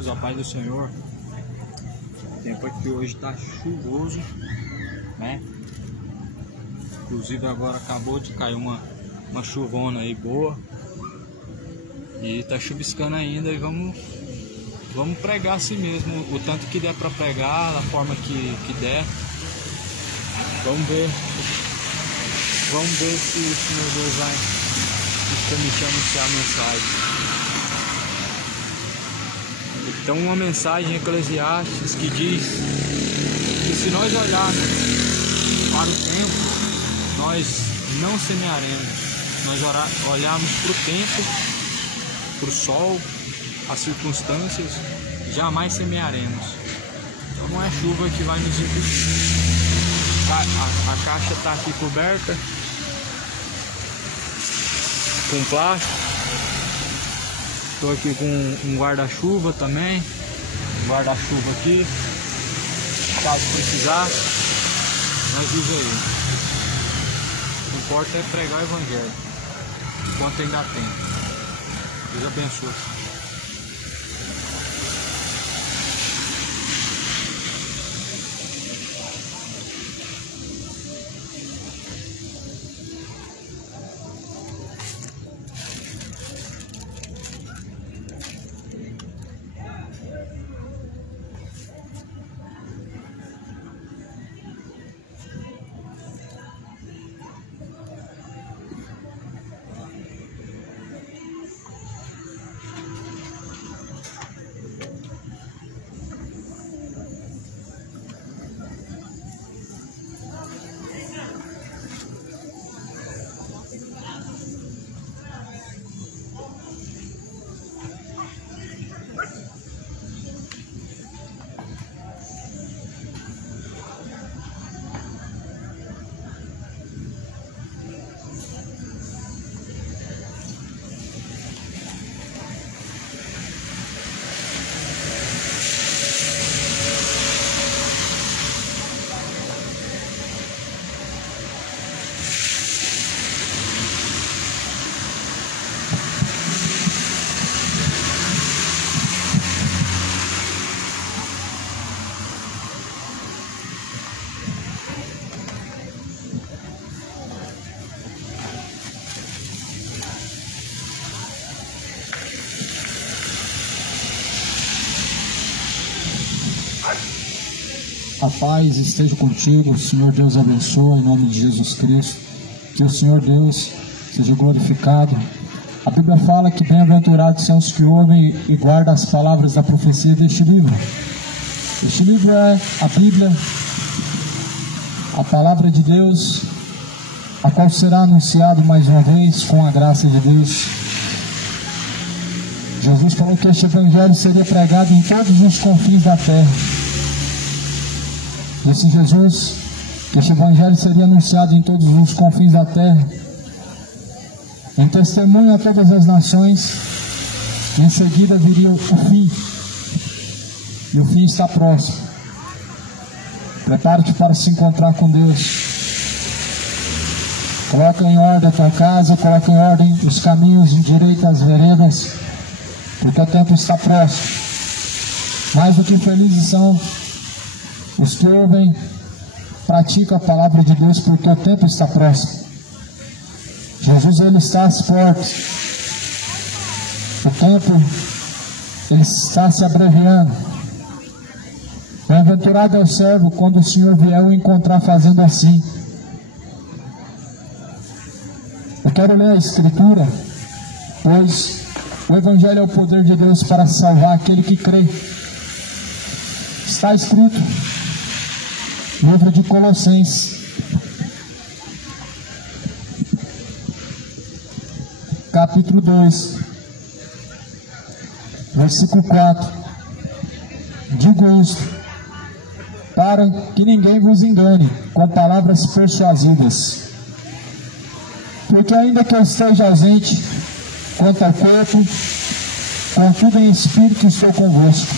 irmãos, a paz do Senhor. O tempo aqui hoje está chuvoso, né? Inclusive agora acabou de cair uma chuvona aí boa. E tá chuviscando ainda e vamos pregar assim mesmo, o tanto que der para pregar, da forma que der. Vamos ver se o Senhor Deus vai permitir anunciar a mensagem. Então, uma mensagem em Eclesiastes que diz que se nós olharmos para o tempo, nós não semearemos. Nós olharmos para o tempo, para o sol, as circunstâncias, jamais semearemos. Então não é chuva que vai nos impedir. A caixa está aqui coberta com plástico. Estou aqui com um guarda-chuva também. Guarda-chuva aqui, caso precisar, nós usa aí. O que importa é pregar o evangelho enquanto ainda tem. Deus abençoe. A paz esteja contigo, o Senhor Deus abençoe em nome de Jesus Cristo, que o Senhor Deus seja glorificado. A Bíblia fala que bem-aventurados são os que ouvem e guardam as palavras da profecia deste livro. Este livro é a Bíblia, a palavra de Deus, a qual será anunciado mais uma vez com a graça de Deus. Jesus falou que este evangelho seria pregado em todos os confins da terra. Disse Jesus que este evangelho seria anunciado em todos os confins da terra, em testemunho a todas as nações, e em seguida viria o fim, e o fim está próximo. Prepara-te para se encontrar com Deus. Coloca em ordem a tua casa, coloca em ordem os caminhos direitos, as veredas, porque o tempo está próximo. Mais do que felizes são os que ouvem, praticam a palavra de Deus, porque o tempo está próximo. Jesus, ele está às portas. O tempo, ele está se abreviando. Bem-aventurado é o servo quando o Senhor vier o encontrar fazendo assim. Eu quero ler a Escritura, pois o Evangelho é o poder de Deus para salvar aquele que crê. Está escrito, livro de Colossenses, capítulo 2, versículo 4. Digo isto, para que ninguém vos engane com palavras persuasivas, porque ainda que eu esteja ausente quanto ao corpo, contudo em espírito estou convosco,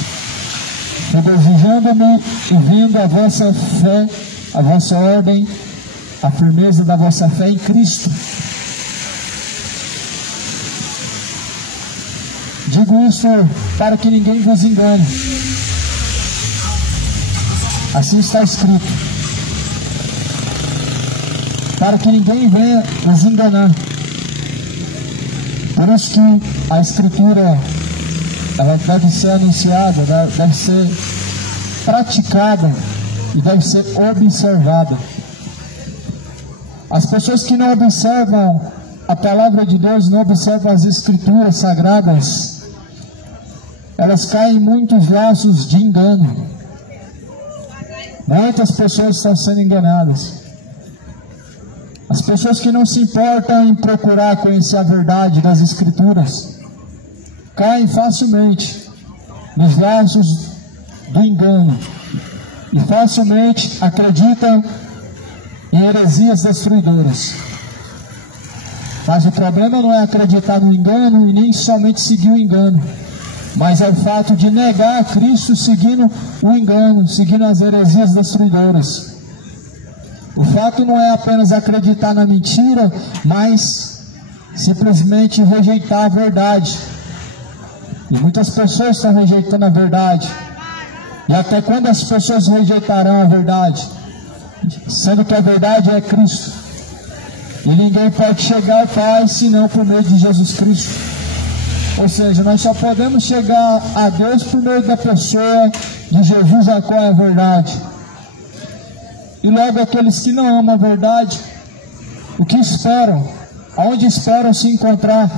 regozijando-me e vendo a vossa fé, a vossa ordem, a firmeza da vossa fé em Cristo. digo isso para que ninguém vos engane. Assim está escrito. Para que ninguém venha nos enganar. Por isso que a Escritura, ela deve ser anunciada, deve ser praticada e deve ser observada. As pessoas que não observam a palavra de Deus, não observam as Escrituras sagradas, elas caem em muitos laços de engano. Muitas pessoas estão sendo enganadas. As pessoas que não se importam em procurar conhecer a verdade das Escrituras caem facilmente nos laços do engano e facilmente acreditam em heresias destruidoras. Mas o problema não é acreditar no engano e nem somente seguir o engano, mas é o fato de negar a Cristo seguindo o engano, seguindo as heresias destruidoras. O fato não é apenas acreditar na mentira, mas simplesmente rejeitar a verdade. E muitas pessoas estão rejeitando a verdade. E até quando as pessoas rejeitarão a verdade? Sendo que a verdade é Cristo. E ninguém pode chegar ao Pai senão por meio de Jesus Cristo. Ou seja, nós só podemos chegar a Deus por meio da pessoa de Jesus, a qual é a verdade. E logo aqueles que não amam a verdade, o que esperam? Aonde esperam se encontrar?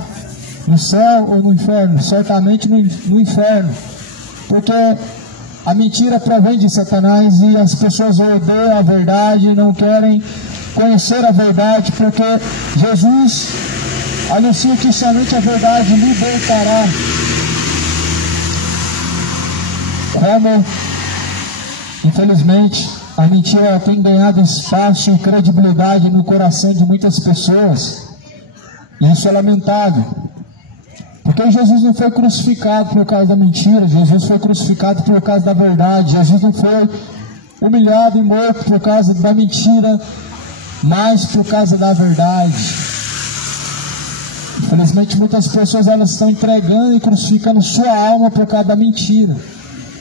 No céu ou no inferno? Certamente no inferno. Porque a mentira provém de Satanás e as pessoas odeiam a verdade e não querem conhecer a verdade, porque Jesus anuncia que somente a verdade libertará. Como, infelizmente, a mentira tem ganhado espaço e credibilidade no coração de muitas pessoas. E isso é lamentável. Porque Jesus não foi crucificado por causa da mentira. Jesus foi crucificado por causa da verdade. Jesus não foi humilhado e morto por causa da mentira, mas por causa da verdade. Infelizmente muitas pessoas elas estão entregando e crucificando sua alma por causa da mentira.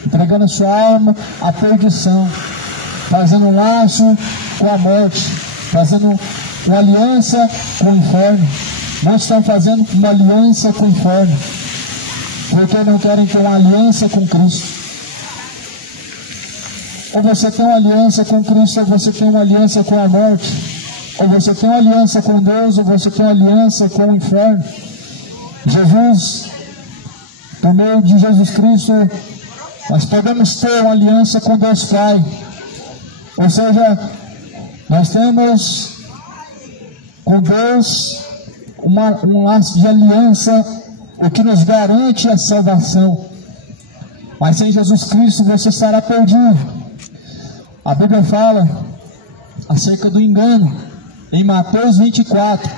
Entregando sua alma à perdição. Fazendo um laço com a morte, fazendo uma aliança com o inferno. Não estão fazendo uma aliança com o inferno, porque não querem ter uma aliança com Cristo. Ou você tem uma aliança com Cristo, ou você tem uma aliança com a morte. Ou você tem uma aliança com Deus, ou você tem uma aliança com o inferno. Jesus, por meio de Jesus Cristo, nós podemos ter uma aliança com Deus Pai. Ou seja, nós temos com Deus um laço de aliança, o que nos garante a salvação. Mas sem Jesus Cristo você estará perdido. A Bíblia fala acerca do engano. Em Mateus 24,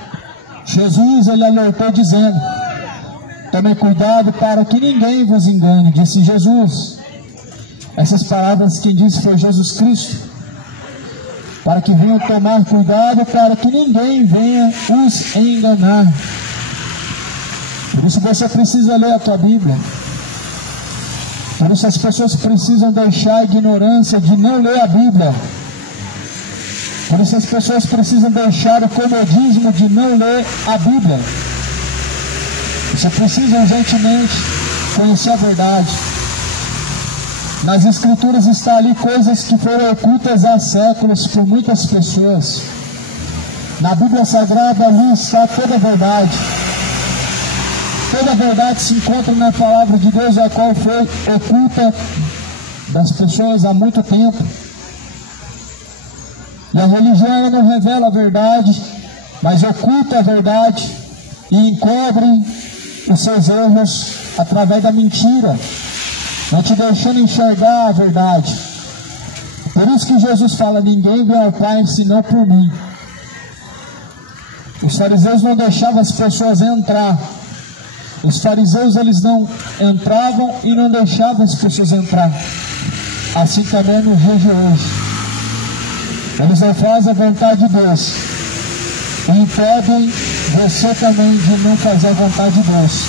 Jesus ele alertou dizendo: tomem cuidado para que ninguém vos engane, disse Jesus. Essas palavras quem disse foi Jesus Cristo. Para que venham tomar cuidado para que ninguém venha os enganar. Por isso você precisa ler a tua Bíblia. Por isso as pessoas precisam deixar a ignorância de não ler a Bíblia. Por isso as pessoas precisam deixar o comodismo de não ler a Bíblia. Você precisa urgentemente conhecer a verdade. Nas Escrituras está ali coisas que foram ocultas há séculos por muitas pessoas. Na Bíblia Sagrada ali está toda a verdade. Toda a verdade se encontra na palavra de Deus, a qual foi oculta das pessoas há muito tempo. E a religião ela não revela a verdade, mas oculta a verdade e encobre os seus erros através da mentira, não te deixando enxergar a verdade. Por isso que Jesus fala: ninguém vem ao Pai senão por mim. Os fariseus não deixavam as pessoas entrar. Os fariseus eles não entravam e não deixavam as pessoas entrar. Assim também no dia de hoje. Eles não fazem a vontade de Deus e impedem você também de não fazer a vontade de Deus.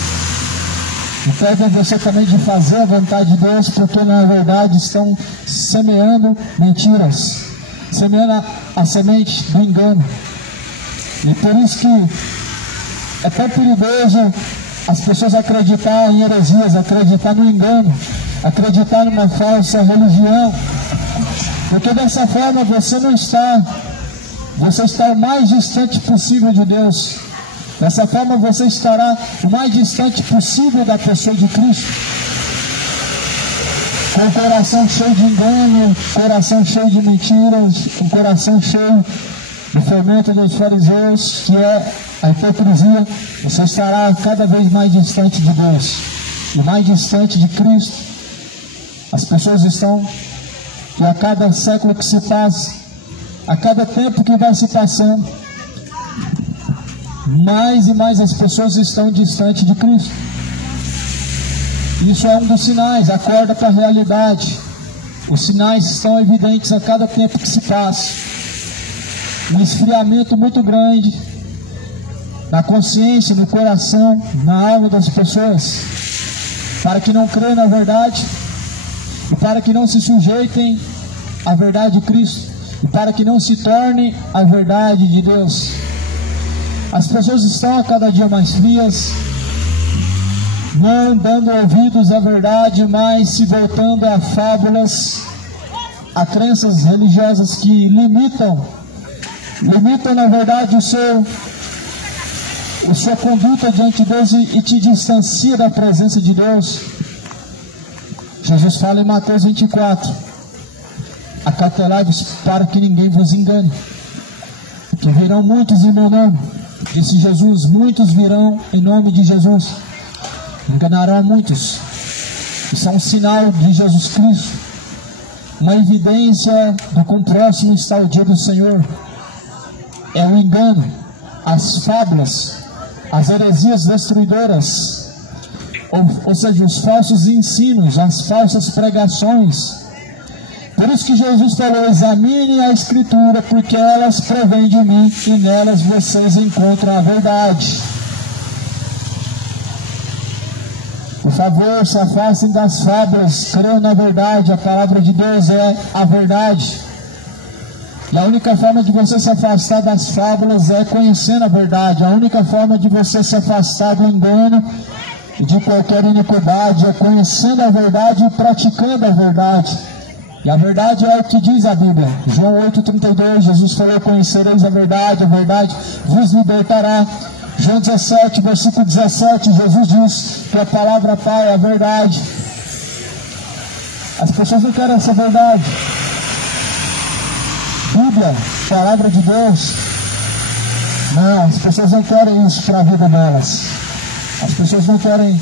impedem você também de fazer a vontade de Deus, porque na verdade estão semeando mentiras, semeando a semente do engano. E por isso que é tão perigoso as pessoas acreditar em heresias, acreditar no engano, acreditar numa falsa religião, porque dessa forma você está o mais distante possível de Deus. Dessa forma você estará o mais distante possível da pessoa de Cristo, com o coração cheio de engano, coração cheio de mentiras, um coração cheio do fermento dos fariseus, que é a hipocrisia. Você estará cada vez mais distante de Deus e mais distante de Cristo. As pessoas estão, e a cada século que se passa, a cada tempo que vai se passando, mais e mais as pessoas estão distantes de Cristo. Isso é um dos sinais. Acorda para a realidade. Os sinais estão evidentes a cada tempo que se passa. Um esfriamento muito grande na consciência, no coração, na alma das pessoas, para que não creiam na verdade e para que não se sujeitem à verdade de Cristo e para que não se tornem a verdade de Deus. As pessoas estão a cada dia mais frias, não dando ouvidos à verdade, mas se voltando a fábulas, a crenças religiosas que limitam na verdade a sua conduta diante de Deus e te distancia da presença de Deus. Jesus fala em Mateus 24: acautelai-vos para que ninguém vos engane, porque virão muitos em meu nome, disse Jesus, muitos virão em nome de Jesus, enganarão muitos. Isso é um sinal de Jesus Cristo, uma evidência do quão próximo está o dia do Senhor. É o engano, as fábulas, as heresias destruidoras, ou seja, os falsos ensinos, as falsas pregações. Por isso que Jesus falou: examine a Escritura, porque elas provêm de mim e nelas vocês encontram a verdade. Por favor, se afastem das fábulas, creiam na verdade. A palavra de Deus é a verdade. E a única forma de você se afastar das fábulas é conhecendo a verdade. A única forma de você se afastar do engano e de qualquer iniquidade é conhecendo a verdade e praticando a verdade. E a verdade é o que diz a Bíblia. João 8,32, Jesus falou: conhecereis a verdade vos libertará. João 17, versículo 17, Jesus diz que a palavra Pai é a verdade. As pessoas não querem essa verdade. Bíblia, palavra de Deus. Não, as pessoas não querem isso para a vida delas. As pessoas não querem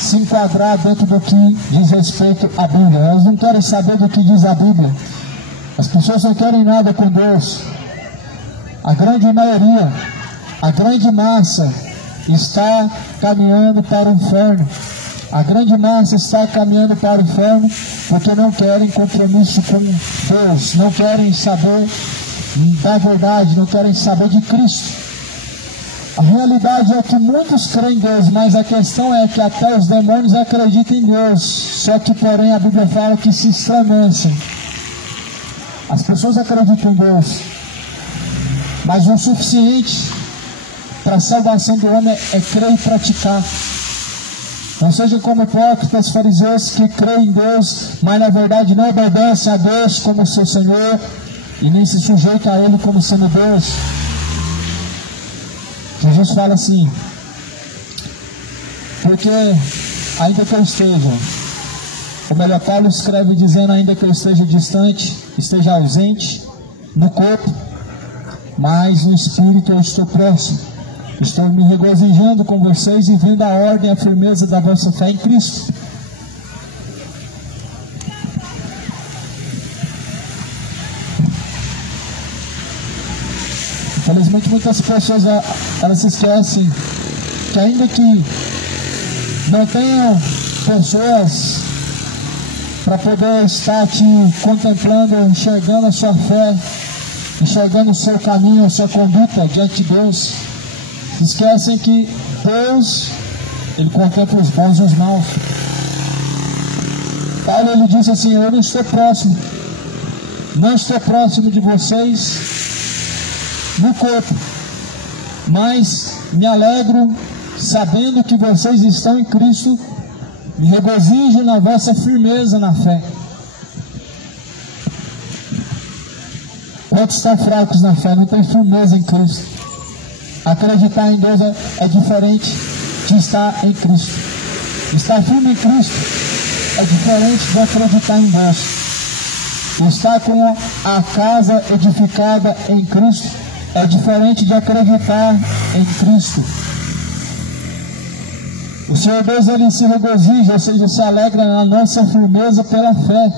se enquadrar dentro do que diz respeito à Bíblia. Elas não querem saber do que diz a Bíblia. As pessoas não querem nada com Deus. A grande maioria, a grande massa está caminhando para o inferno. A grande massa está caminhando para o inferno porque não querem compromisso com Deus, não querem saber da verdade, não querem saber de Cristo. A realidade é que muitos creem em Deus, mas a questão é que até os demônios acreditam em Deus. Só que, porém, a Bíblia fala que se estremecem. As pessoas acreditam em Deus, mas o suficiente para a salvação do homem é crer e praticar. Não sejam como hipócritas fariseus que creem em Deus, mas na verdade não obedecem a Deus como seu Senhor e nem se sujeitam a Ele como sendo Deus. Jesus fala assim: porque ainda que eu esteja, ou melhor, Paulo escreve dizendo: ainda que eu esteja distante, esteja ausente no corpo, mas no espírito eu estou próximo. Estou me regozijando com vocês e vendo a ordem e a firmeza da vossa fé em Cristo. Infelizmente muitas pessoas elas se esquecem que ainda que não tenham pessoas para poder estar te contemplando, enxergando a sua fé, enxergando o seu caminho, a sua conduta diante de Deus, esquecem que Deus Ele contempla os bons e os maus. Paulo, ele disse assim: eu não estou próximo de vocês no corpo, mas me alegro sabendo que vocês estão em Cristo, me regozijo na vossa firmeza na fé. Quantos estão fracos na fé, não tem firmeza em Cristo? Acreditar em Deus é diferente de estar em Cristo. Estar firme em Cristo é diferente de acreditar em Deus. Estar com a casa edificada em Cristo é diferente de acreditar em Cristo. O Senhor Deus, ele se regozija, ou seja, se alegra na nossa firmeza pela fé.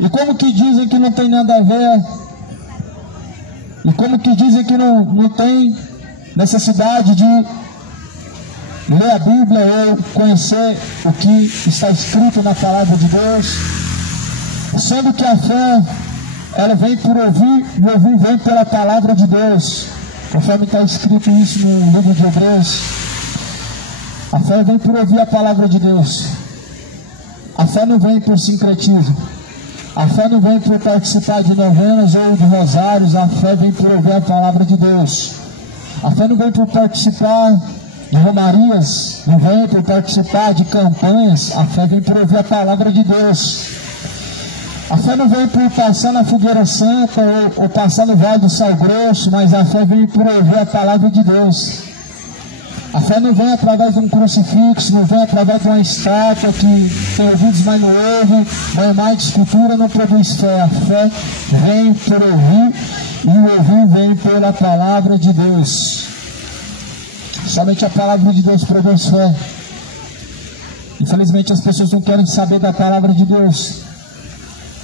E como que dizem que não tem nada a ver? E como que dizem que não tem necessidade de ler a Bíblia ou conhecer o que está escrito na palavra de Deus? Sendo que a fé, ela vem por ouvir, e ouvir vem pela palavra de Deus, conforme está escrito isso no livro de Hebreus. A fé vem por ouvir a palavra de Deus. A fé não vem por sincretismo. A fé não vem por participar de novenas ou de rosários. A fé vem por ouvir a palavra de Deus. A fé não vem por participar de romarias, não vem por participar de campanhas. A fé vem por ouvir a palavra de Deus. A fé não vem por passar na fogueira santa ou passar no vale do sal grosso, mas a fé vem por ouvir a palavra de Deus. A fé não vem através de um crucifixo, não vem através de uma estátua que tem ouvidos, mas não ouve, uma imagem de escultura não produz fé. A fé vem por ouvir, e o ouvir vem pela palavra de Deus. Somente a palavra de Deus produz fé. Infelizmente as pessoas não querem saber da palavra de Deus.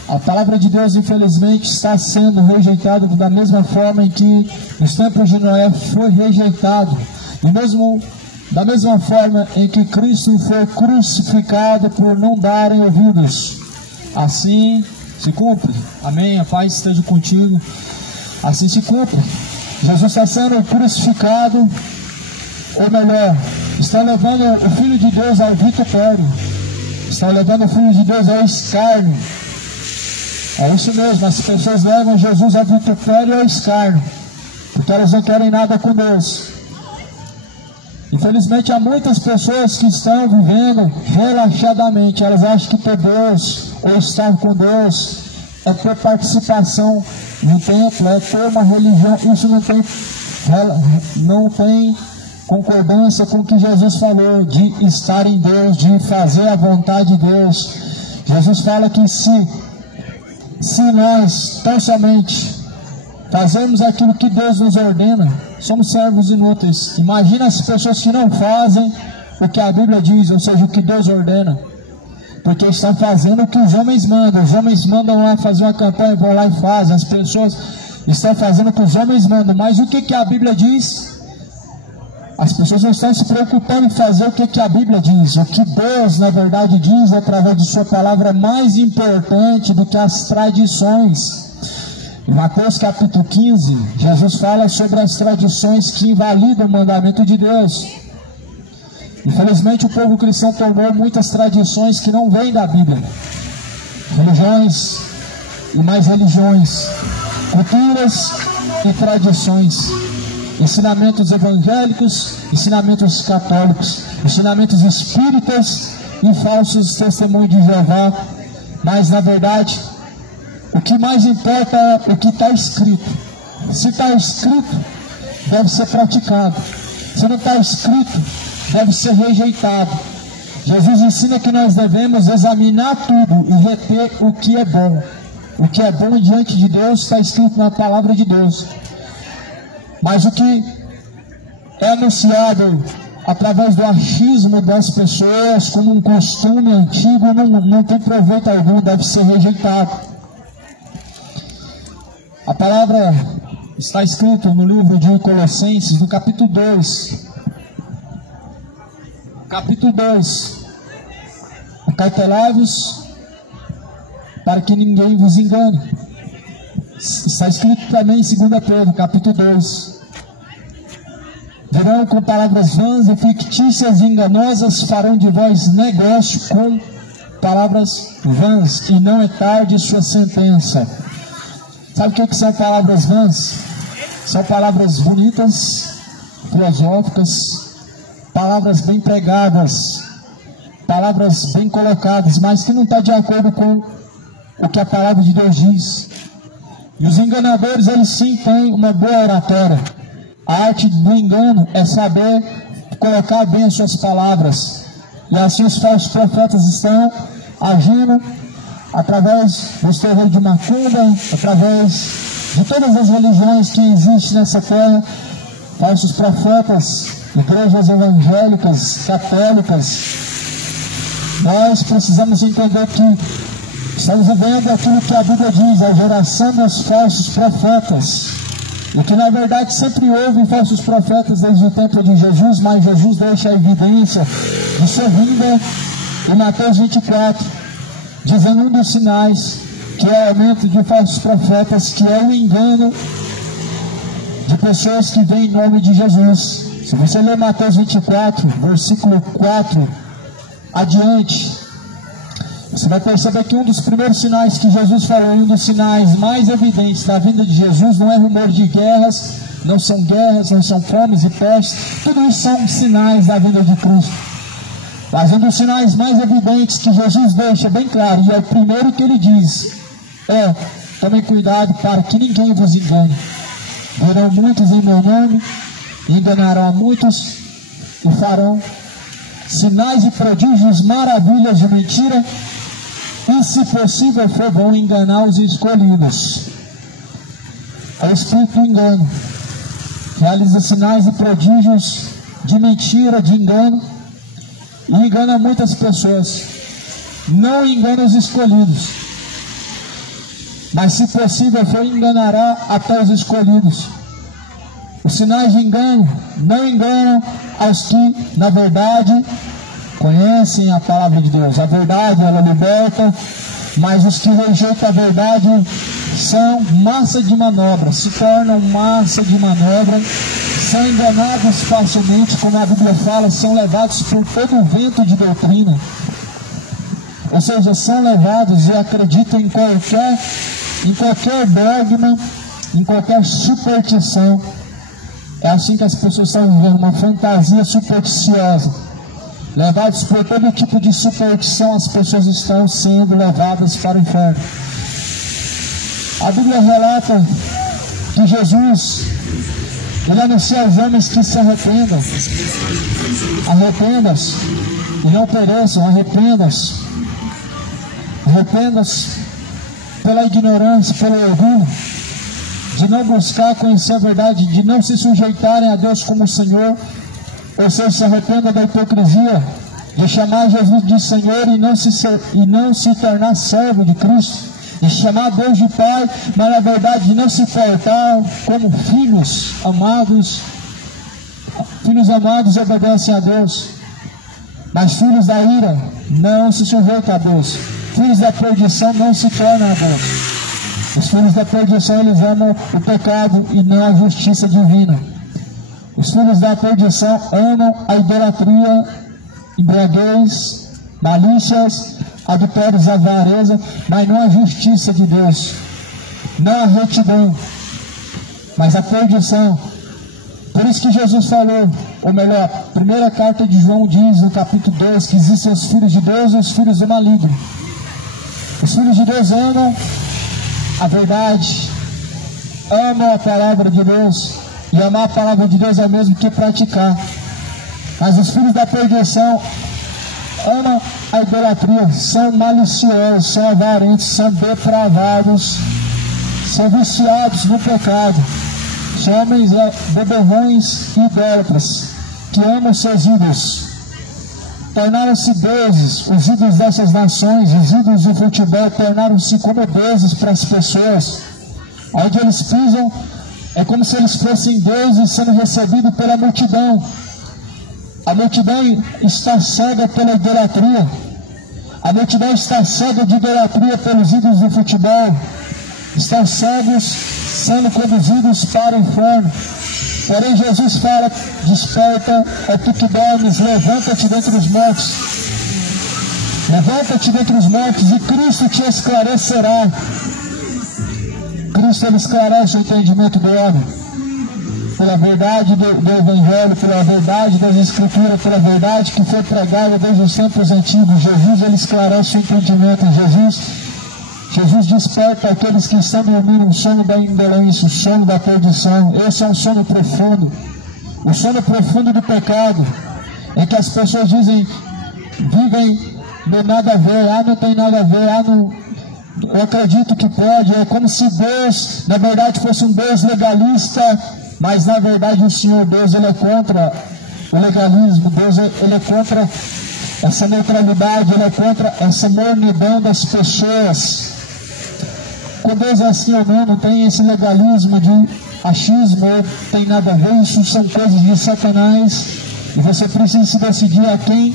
A palavra de Deus, infelizmente, está sendo rejeitada da mesma forma em que nos tempos de Noé foi rejeitado. E mesmo da mesma forma em que Cristo foi crucificado por não darem ouvidos, assim se cumpre. Amém? A paz esteja contigo. Assim se cumpre. Jesus está sendo crucificado, ou melhor, está levando o Filho de Deus ao vitupério, está levando o Filho de Deus ao escárnio. É isso mesmo, as pessoas levam Jesus ao vitupério e ao escárnio, porque elas não querem nada com Deus. Infelizmente há muitas pessoas que estão vivendo relaxadamente. Elas acham que ter Deus ou estar com Deus é ter participação no templo, é ter uma religião. Isso não tem concordância com o que Jesus falou de estar em Deus, de fazer a vontade de Deus. Jesus fala que se nós tão somente fazemos aquilo que Deus nos ordena, somos servos inúteis. Imagina as pessoas que não fazem o que a Bíblia diz, ou seja, o que Deus ordena, porque estão fazendo o que os homens mandam. Os homens mandam lá fazer uma campanha, vão lá e fazem. As pessoas estão fazendo o que os homens mandam, mas o que a Bíblia diz? As pessoas não estão se preocupando em fazer o que a Bíblia diz. O que Deus, na verdade, diz através de sua palavra é mais importante do que as tradições. Em Mateus capítulo 15, Jesus fala sobre as tradições que invalidam o mandamento de Deus. Infelizmente o povo cristão tomou muitas tradições que não vêm da Bíblia. Religiões e mais religiões, culturas e tradições, ensinamentos evangélicos, ensinamentos católicos, ensinamentos espíritas e falsos testemunhos de Jeová. Mas na verdade, o que mais importa é o que está escrito. Se está escrito, deve ser praticado. Se não está escrito, deve ser rejeitado. Jesus ensina que nós devemos examinar tudo e reter o que é bom. O que é bom diante de Deus está escrito na palavra de Deus. Mas o que é anunciado através do achismo das pessoas, como um costume antigo, não tem proveito algum, deve ser rejeitado. A palavra está escrita no livro de Colossenses, no capítulo 2. Capítulo 2. Acautelai-vos para que ninguém vos engane. Está escrito também em 2 Pedro, capítulo 2. Virão com palavras vãs e fictícias e enganosas, farão de vós negócio com palavras vãs, e não é tarde sua sentença. Sabe o que são palavras vãs? São palavras bonitas, filosóficas, palavras bem pregadas, palavras bem colocadas, mas que não está de acordo com o que a palavra de Deus diz. E os enganadores, eles sim têm uma boa oratória. A arte do engano é saber colocar bem as suas palavras. E assim os falsos profetas estão agindo através dos terreiros de macumba, através de todas as religiões que existem nessa terra. Falsos profetas, igrejas evangélicas, católicas. Nós precisamos entender que estamos vivendo aquilo que a Bíblia diz, a geração dos falsos profetas. E que na verdade sempre houve falsos profetas desde o tempo de Jesus, mas Jesus deixa a evidência de sua vinda em Mateus 24, dizendo um dos sinais, que é o aumento de falsos profetas, que é o engano de pessoas que vêm em nome de Jesus. Se você ler Mateus 24, versículo 4 adiante, você vai perceber que um dos primeiros sinais que Jesus falou, um dos sinais mais evidentes da vinda de Jesus, não é rumor de guerras, não são fomes e pestes, tudo isso são sinais da vinda de Cristo. Mas um dos sinais mais evidentes que Jesus deixa bem claro, e é o primeiro que ele diz, tomem cuidado para que ninguém vos engane. Verão muitos em meu nome, enganarão a muitos e farão sinais e prodígios, maravilhas de mentira, e se possível for, vão enganar os escolhidos. É o espírito do engano, realiza sinais e prodígios de mentira, de engano, e engana muitas pessoas. Não engana os escolhidos, mas se possível for, enganará até os escolhidos. Os sinais de engano não enganam aos que, na verdade, conhecem a palavra de Deus. A verdade, ela liberta, mas os que rejeitam a verdade são massa de manobra, se tornam massa de manobra, são enganados facilmente, como a Bíblia fala, são levados por todo o vento de doutrina. Ou seja, são levados e acreditam em qualquer dogma, em qualquer superstição. É assim que as pessoas estão vivendo, uma fantasia supersticiosa. Levados por todo tipo de superstição, as pessoas estão sendo levadas para o inferno. A Bíblia relata que Jesus, ele anuncia aos homens que se arrependam. Arrependam-se e não pereçam, arrependam-se. Arrependam-se pela ignorância, pelo orgulho, de não buscar conhecer a verdade, de não se sujeitarem a Deus como Senhor. Ou seja, se arrependa da hipocrisia, de chamar Jesus de Senhor e não se tornar servo de Cristo, de chamar Deus de Pai, mas na verdade de não se portar como filhos amados. Filhos amados obedecem a Deus, mas filhos da ira não se sujeitam a Deus. Filhos da perdição não se tornam a Deus. Os filhos da perdição, eles amam o pecado e não a justiça divina. Os filhos da perdição amam a idolatria, embriaguez, malícias, adultérios, avareza, mas não a justiça de Deus, não a retidão, mas a perdição. Por isso que Jesus falou, ou melhor, a primeira carta de João diz, no capítulo 2, que existem os filhos de Deus e os filhos do maligno. Os filhos de Deus amam a verdade, amam a palavra de Deus, e amar a palavra de Deus é o mesmo que praticar. Mas os filhos da perdição amam a idolatria, são maliciosos, são avarentos, são depravados, são viciados no pecado. São homens beberrões e idólatras, que amam seus ídolos. Tornaram-se deuses, os ídolos dessas nações, os ídolos do futebol, tornaram-se como deuses para as pessoas. Onde eles pisam, é como se eles fossem deuses sendo recebidos pela multidão. A multidão está cega pela idolatria. A multidão está cega de idolatria pelos ídolos do futebol. Estão cegos, sendo conduzidos para o inferno. Porém Jesus fala: desperta, ó tu que dormes, levanta-te dentre os mortos. Levanta-te dentre os mortos e Cristo te esclarecerá. Cristo, ele esclarece o entendimento do homem pela verdade do Evangelho, pela verdade das Escrituras, pela verdade que foi pregada desde os tempos antigos. Jesus, ele esclarece o entendimento. Jesus desperta aqueles que estão dormindo, o sono da indolência, o sono da perdição. Esse é um sono profundo, o sono profundo do pecado, em que as pessoas dizem, vivem do nada a ver, não tem nada a ver, não, eu acredito que pode. É como se Deus, na verdade, fosse um Deus legalista, mas na verdade o Senhor Deus, ele é contra o legalismo. Deus, ele é contra essa neutralidade, ele é contra essa mornidão das pessoas. Com Deus é assim ou não tem esse legalismo de achismo, tem nada a ver, isso são coisas de Satanás, e você precisa se decidir a quem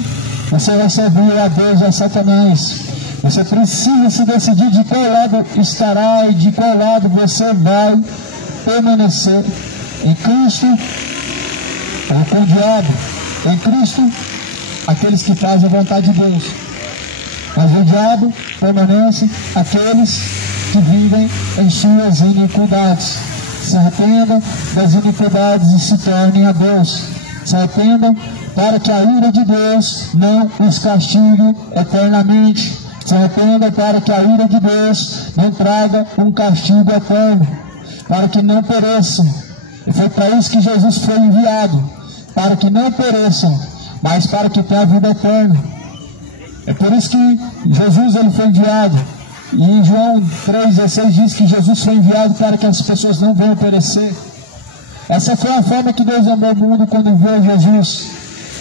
você vai servir, a Deus ou a Satanás. Você precisa se decidir de qual lado estará e de qual lado você vai permanecer. Em Cristo ou com o diabo. Em Cristo, aqueles que fazem a vontade de Deus. Mas o diabo permanece aqueles que vivem em suas iniquidades. Se arrependam das iniquidades e se tornem a Deus. Se arrependam para que a ira de Deus não os castigue eternamente. Se arrependam para que a ira de Deus não traga um castigo eterno, para que não pereçam. E foi para isso que Jesus foi enviado, para que não pereçam, mas para que tenham a vida eterna. É por isso que Jesus, ele foi enviado. E em João 3,16 diz que Jesus foi enviado para que as pessoas não venham perecer. Essa foi a forma que Deus amou o mundo quando enviou Jesus.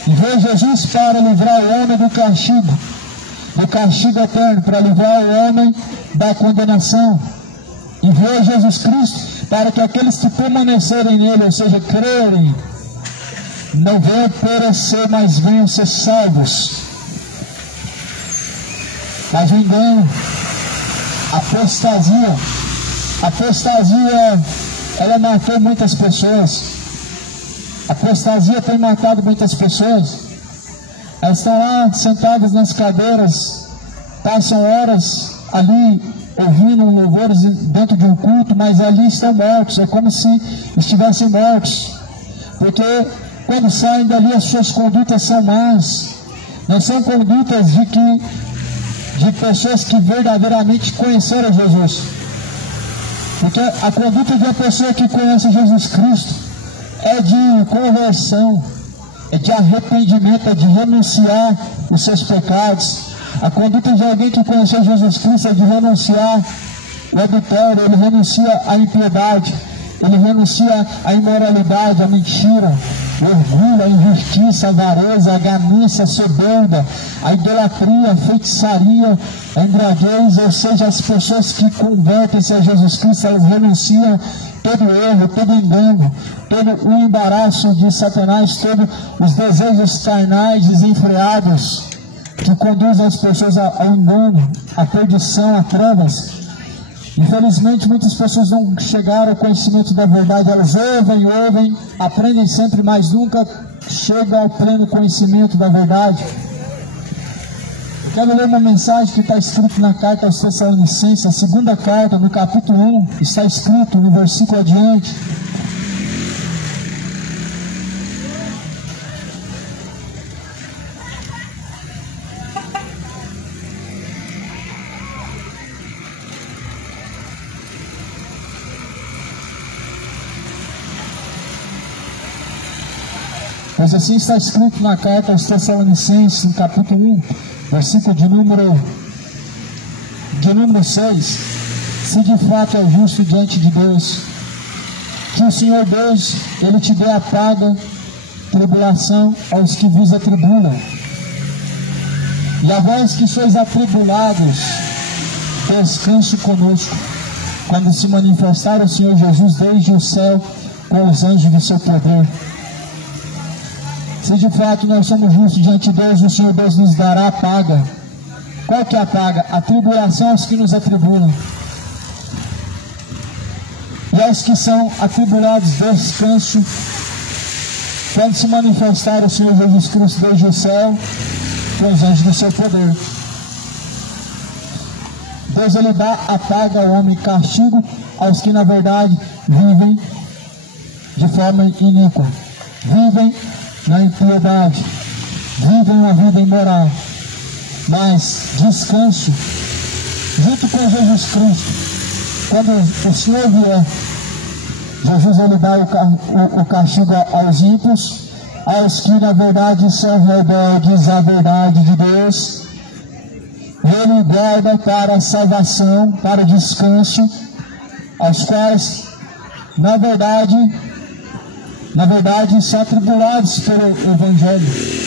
Enviou Jesus para livrar o homem do castigo eterno, para livrar o homem da condenação. Enviou Jesus Cristo para que aqueles que permanecerem nele, ou seja, crerem, não venham perecer, mas venham ser salvos. Mas o engano, apostasia, ela matou muitas pessoas. A apostasia tem matado muitas pessoas. Elas estão lá sentadas nas cadeiras, passam horas ali ouvindo louvores dentro de um culto, mas ali estão mortos. É como se estivessem mortos, porque quando saem dali as suas condutas são más. Não são condutas de pessoas que verdadeiramente conheceram Jesus. Porque a conduta de uma pessoa que conhece Jesus Cristo é de conversão, é de arrependimento, é de renunciar os seus pecados. A conduta de alguém que conheceu Jesus Cristo é de renunciar o adultério, ele renuncia a impiedade, ele renuncia a imoralidade, a mentira, o orgulho, a injustiça, a avareza, a ganância, a soberba, a idolatria, a feitiçaria, a embriaguez. Ou seja, as pessoas que convertem-se a Jesus Cristo, elas renunciam todo erro, todo engano, todo o embaraço de Satanás, todos os desejos carnais desenfreados que conduzem as pessoas ao engano, à perdição, a trevas. Infelizmente, muitas pessoas não chegaram ao conhecimento da verdade. Elas ouvem, aprendem sempre, mas nunca chegam ao pleno conhecimento da verdade. Eu quero ler uma mensagem que está escrita na carta aos Tessalonicenses, a segunda carta, no capítulo 1, está escrito no versículo adiante. Pois assim está escrito na carta aos Tessalonicenses, no capítulo 1, versículo de número 6. Se de fato é justo diante de Deus, que o Senhor Deus, ele te dê a paga, tribulação aos que vos atribulam. E a vós que sois atribulados, descanse conosco, quando se manifestar o Senhor Jesus desde o céu com os anjos do seu poder. Se de fato nós somos justos diante de Deus, o Senhor Deus nos dará a paga. Qual que é a paga? A tribulação aos que nos atribulam. E aos que são atribulados, descanso quando se manifestar o Senhor Jesus Cristo desde o céu, com os anjos do seu poder. Deus, ele dá a paga ao homem, castigo aos que na verdade vivem de forma iníqua, vivem na impiedade, vivem uma vida imoral, mas descanso junto com Jesus Cristo. Quando o Senhor vier, Jesus, ele dá o castigo aos ímpios, aos que na verdade são rebeldes à verdade de Deus. Ele guarda para a salvação, para o descanso, aos quais na verdade são atribulados pelo Evangelho.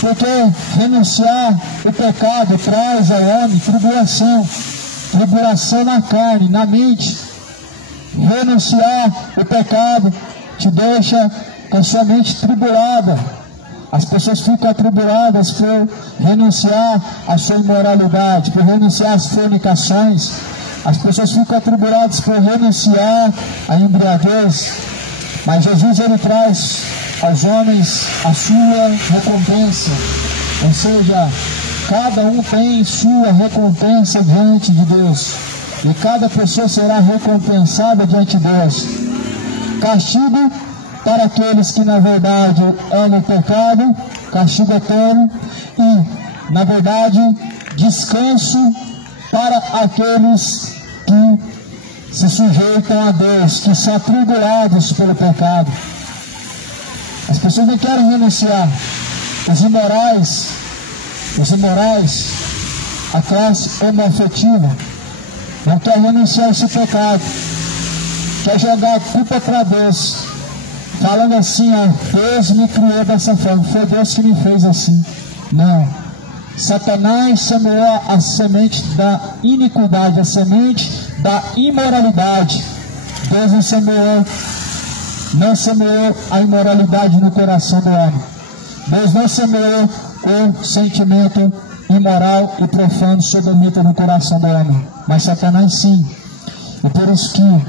Porque renunciar o pecado traz ao homem tribulação na carne, na mente. Renunciar o pecado te deixa com sua mente tribulada. As pessoas ficam atribuladas por renunciar à sua imoralidade, por renunciar às fornicações. As pessoas ficam atribuladas por renunciar à embriaguez. Mas Jesus, ele traz aos homens a sua recompensa. Ou seja, cada um tem sua recompensa diante de Deus. E cada pessoa será recompensada diante de Deus. Castigo para aqueles que na verdade amam o pecado, castigo eterno, e na verdade descanso para aqueles que se sujeitam a Deus, que são atribulados pelo pecado. As pessoas não querem renunciar. Os imorais, a classe homoafetiva, não quer renunciar a esse pecado, quer jogar a culpa para Deus, falando assim: Deus me criou dessa forma, foi Deus que me fez assim. Não, Satanás semeou a semente da iniquidade, a semente da imoralidade. Deus não semeou a imoralidade no coração do homem. Deus não semeou o sentimento imoral e profano sodomita no coração do homem, mas Satanás sim. E por isso que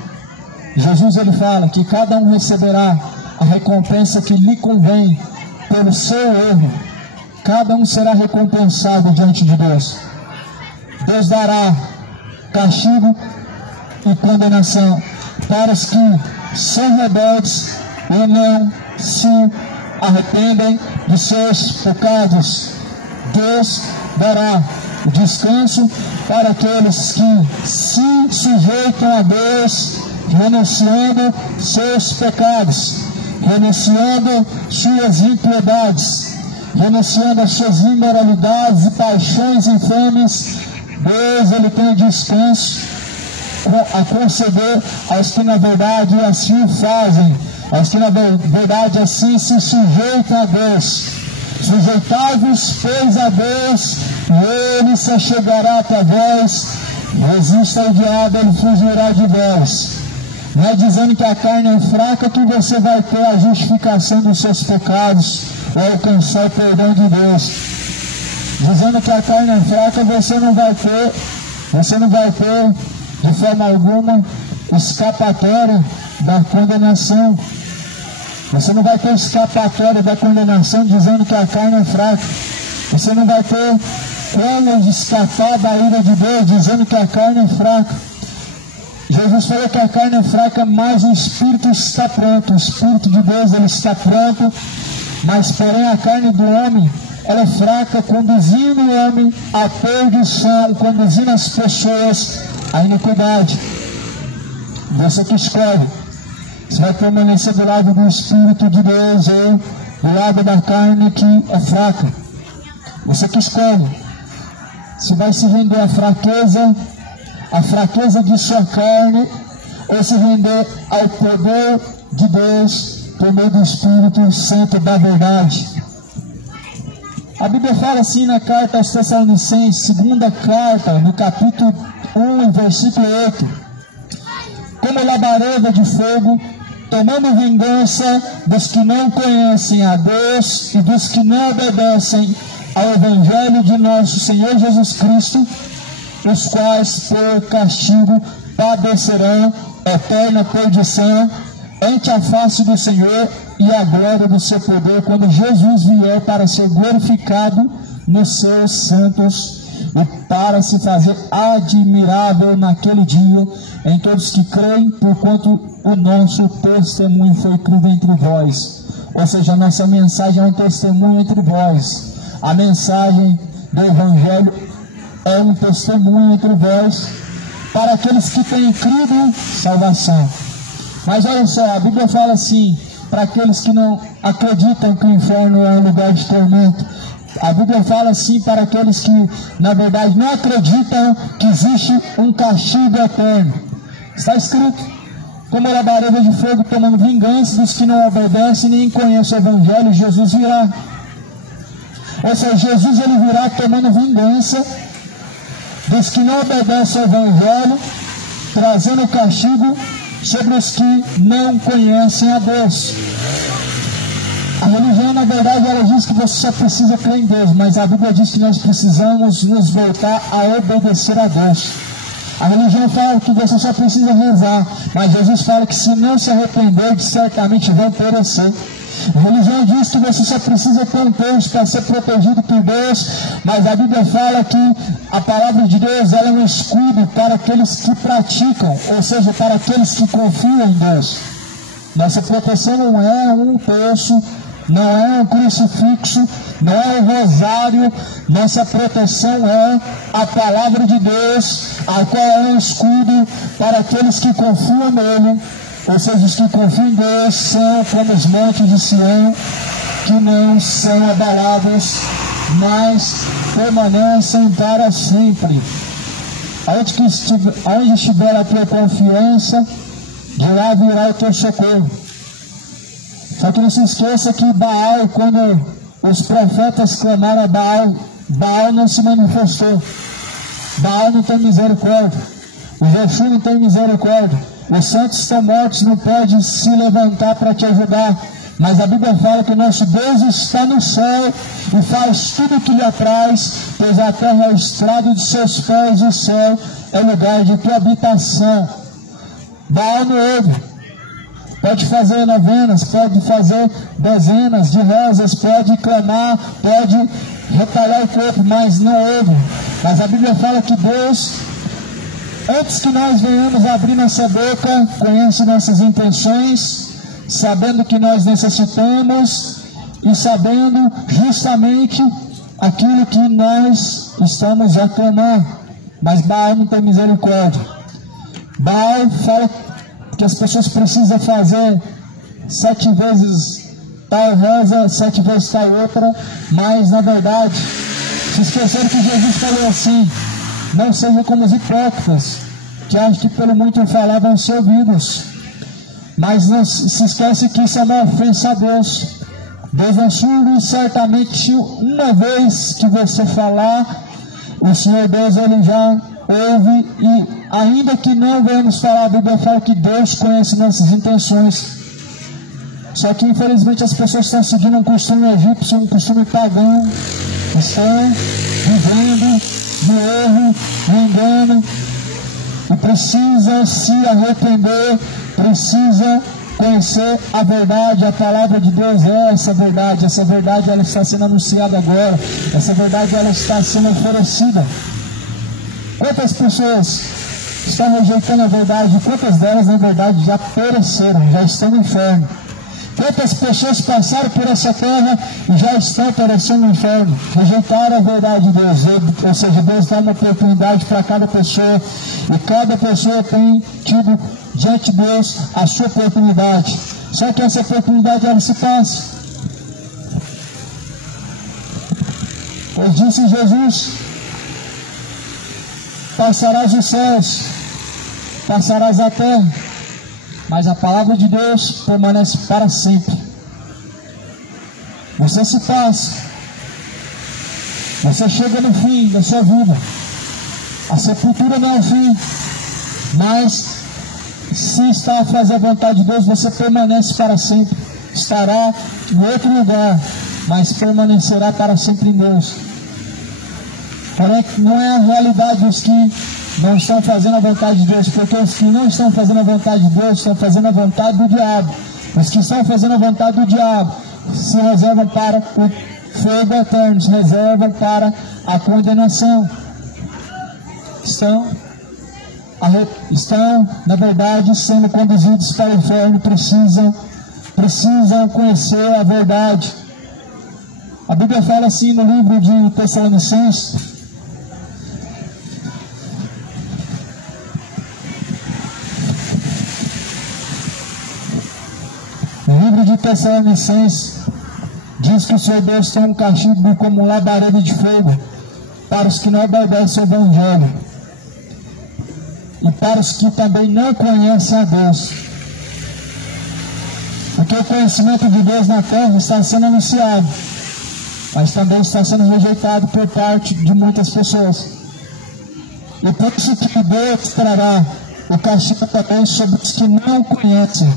Jesus, ele fala que cada um receberá a recompensa que lhe convém pelo seu erro. Cada um será recompensado diante de Deus. Deus dará castigo e condenação para os que são rebeldes e não se arrependem de seus pecados. Deus dará o descanso para aqueles que se sujeitam a Deus, renunciando seus pecados, renunciando suas impiedades, renunciando as suas imoralidades e paixões infames. Deus, ele tem descanso a conceder aos que na verdade assim o fazem, aos que na verdade assim se sujeitam a Deus. Sujeitai-vos, pois, a Deus, e Ele se chegará até vós. Resista ao diabo, ele fugirá de vós. Não é dizendo que a carne é fraca que você vai ter a justificação dos seus pecados ou alcançar o perdão de Deus. Dizendo que a carne é fraca, você não vai ter de forma alguma escapatória da condenação. Você não vai ter escapatória da condenação dizendo que a carne é fraca. Você não vai ter como escapar da ira de Deus dizendo que a carne é fraca. Jesus falou que a carne é fraca, mas o Espírito está pronto. O Espírito de Deus, ele está pronto, mas porém a carne do homem, ela é fraca, conduzindo o homem à perdição, conduzindo as pessoas à iniquidade. Você que escolhe. Você vai permanecer do lado do Espírito de Deus ou do lado da carne que é fraca. Você que escolhe. Se vai se render à fraqueza de sua carne, ou se render ao poder de Deus por meio do Espírito Santo da verdade. A Bíblia fala assim na carta aos Tessalonicenses, segunda carta, no capítulo 1, versículo 8. Como labareda de fogo, tomando vingança dos que não conhecem a Deus e dos que não obedecem ao Evangelho de nosso Senhor Jesus Cristo, os quais por castigo padecerão eterna perdição, ante a face do Senhor e a glória do seu poder, quando Jesus vier para ser glorificado nos seus santos e para se fazer admirável naquele dia em todos que creem, porquanto o nosso testemunho foi crido entre vós. Ou seja, a nossa mensagem é um testemunho entre vós. A mensagem do Evangelho é um testemunho entre vós para aqueles que têm crido, salvação. Mas olha só, a Bíblia fala assim, para aqueles que não acreditam que o inferno é um lugar de tormento. A Bíblia fala assim para aqueles que, na verdade, não acreditam que existe um castigo eterno. Está escrito, como labareda de fogo tomando vingança dos que não obedecem nem conhecem o Evangelho, Jesus virá. Ou seja, Jesus ele virá tomando vingança dos que não obedecem ao Evangelho, trazendo castigo sobre os que não conhecem a Deus. A religião, na verdade, ela diz que você só precisa crer em Deus, mas a Bíblia diz que nós precisamos nos voltar a obedecer a Deus. A religião fala que você só precisa rezar, mas Jesus fala que se não se arrepender, certamente vão perecer. A religião diz que você só precisa ter um Deus para ser protegido por Deus, mas a Bíblia fala que a palavra de Deus ela é um escudo para aqueles que praticam, ou seja, para aqueles que confiam em Deus. Nossa proteção não é um terço, não é um crucifixo, não é um rosário. Nossa proteção é a palavra de Deus, a qual é um escudo para aqueles que confiam nele. Ou seja, os que confiam em Deus são como os montes de Sião, que não são abalados, mas permanecem para sempre. Onde estiver a tua confiança, de lá virá o teu socorro. Só que não se esqueça que Baal, quando os profetas clamaram a Baal, Baal não se manifestou. Baal não tem misericórdia. O Jeshua não tem misericórdia. Os santos estão mortos, não podem se levantar para te ajudar. Mas a Bíblia fala que o nosso Deus está no céu e faz tudo o que lhe apraz, pois a terra é o estrado de seus pés e o céu é o lugar de tua habitação. Baal não ouve. Pode fazer novenas, pode fazer dezenas de rezas, pode clamar, pode retalhar o corpo, mas não ouve. Mas a Bíblia fala que Deus, antes que nós venhamos abrir nossa boca, conhece nossas intenções, sabendo que nós necessitamos e sabendo justamente aquilo que nós estamos a clamar. Mas Baal não tem misericórdia. Baal fala que as pessoas precisam fazer 7 vezes tal reza, 7 vezes tal outra, mas na verdade se esqueceram que Jesus falou assim: não sejam como os hipócritas, que acham que pelo muito falar vão ser ouvidos. Mas não se esquece que isso é uma ofensa a Deus. Deus é surdo e certamente uma vez que você falar, o Senhor Deus ele já ouve, e ainda que não venhamos falar, a Bíblia fala que Deus conhece nossas intenções. Só que infelizmente as pessoas estão seguindo um costume egípcio, um costume pagão, estão vivendo no erro, no engano, e precisa se arrepender, precisa conhecer a verdade. A palavra de Deus é essa verdade ela está sendo anunciada agora, essa verdade ela está sendo oferecida. Quantas pessoas estão rejeitando a verdade? Quantas delas, na verdade, já pereceram, já estão no inferno? Quantas pessoas passaram por essa terra e já estão perecendo no inferno? Rejeitaram a verdade de Deus. Ou seja, Deus dá uma oportunidade para cada pessoa, e cada pessoa tem tido diante de Deus a sua oportunidade. Só que essa oportunidade ela se passa. Pois disse Jesus: passarás os céus, passarás a terra, mas a palavra de Deus permanece para sempre. Você se passa, você chega no fim da sua vida. A sepultura não é o fim, mas se está a fazer a vontade de Deus, você permanece para sempre. Estará em outro lugar, mas permanecerá para sempre em Deus. Porém, não é a realidade dos que não estão fazendo a vontade de Deus, porque os que não estão fazendo a vontade de Deus estão fazendo a vontade do diabo. Os que estão fazendo a vontade do diabo se reservam para o fogo eterno, se reservam para a condenação. Estão, na verdade, sendo conduzidos para o inferno, precisam conhecer a verdade. A Bíblia fala assim no livro de Tessalonicenses, diz que o Senhor Deus tem um castigo como um labareda de fogo para os que não obedecem ao Evangelho e para os que também não conhecem a Deus. Porque o conhecimento de Deus na terra está sendo anunciado, mas também está sendo rejeitado por parte de muitas pessoas. E por isso que Deus trará o castigo também sobre os que não conhecem.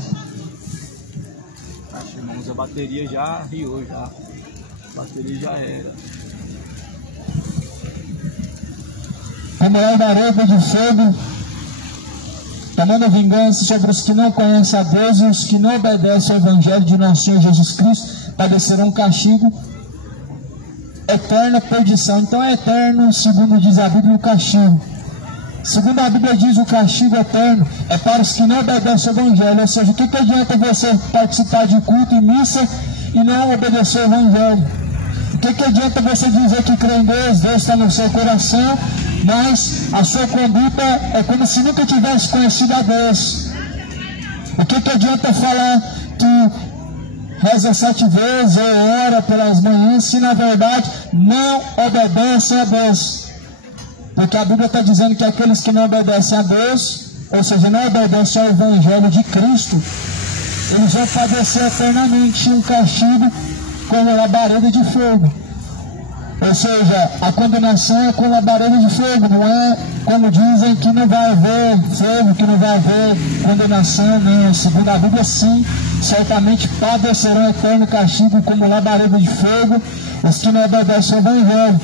Irmãos, a bateria já riu, já. A bateria já era. Como labareda de fogo, tomando vingança sobre os que não conhecem a Deus e os que não obedecem ao Evangelho de nosso Senhor Jesus Cristo, padecerão um castigo, eterna perdição. Então é eterno, segundo diz a Bíblia, o castigo. Segundo a Bíblia diz, o castigo eterno é para os que não obedecem ao Evangelho. Ou seja, o que adianta você participar de culto e missa e não obedecer ao Evangelho? O que adianta você dizer que crê em Deus, Deus está no seu coração, mas a sua conduta é como se nunca tivesse conhecido a Deus? O que adianta falar que reza 7 vezes ou ora pelas manhãs, se na verdade não obedece a Deus? Porque a Bíblia está dizendo que aqueles que não obedecem a Deus, ou seja, não obedecem ao Evangelho de Cristo, eles vão padecer eternamente um castigo como labareda de fogo. Ou seja, a condenação é com labareda de fogo, não é como dizem que não vai haver fogo, que não vai haver condenação, não. Segundo a Bíblia, sim, certamente padecerão eterno castigo como labareda de fogo os que não obedecem ao Evangelho.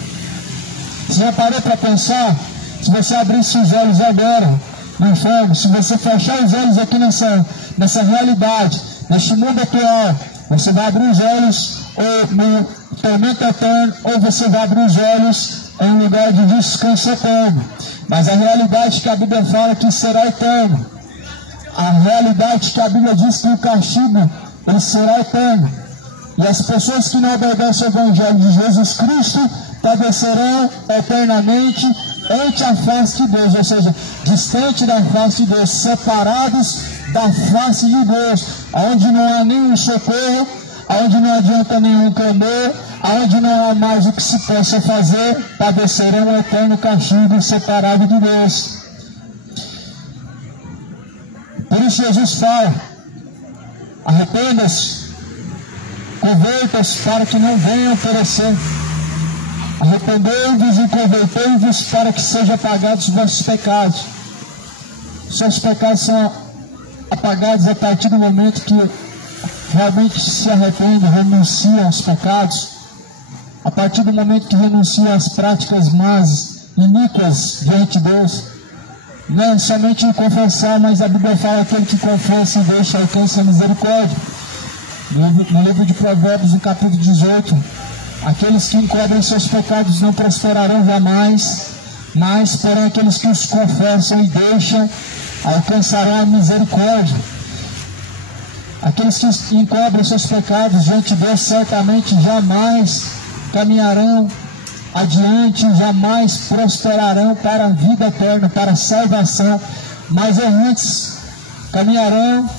Você já parou para pensar? Se você abrisse os olhos agora no inferno, se você fechar os olhos aqui nessa realidade, neste mundo atual, você vai abrir os olhos ou no tormento eterno, ou você vai abrir os olhos em um lugar de descanso eterno. Mas a realidade que a Bíblia fala que será eterno, a realidade que a Bíblia diz que o castigo ele será eterno. E as pessoas que não obedecem ao Evangelho de Jesus Cristo padecerão eternamente ante a face de Deus, ou seja, distante da face de Deus, separados da face de Deus, onde não há nenhum socorro, onde não adianta nenhum clamor, onde não há mais o que se possa fazer, padecerão o eterno castigo separado de Deus. Por isso Jesus fala: arrependa-se, converta-se para que não venham perecer. Arrependei-vos e convertei-vos para que sejam apagados os vossos pecados. Seus pecados são apagados a partir do momento que realmente se arrependem, renunciam aos pecados. A partir do momento que renunciam às práticas más, iníquas diante de Deus. Não é somente confessar, mas a Bíblia fala que aquele que confessa e deixa alcança a misericórdia. No livro de Provérbios, no capítulo 18, aqueles que encobrem seus pecados não prosperarão jamais, mas porém aqueles que os confessam e deixam alcançarão a misericórdia. Aqueles que encobrem seus pecados diante de Deus certamente jamais caminharão adiante, jamais prosperarão para a vida eterna, para a salvação, mas errantes caminharão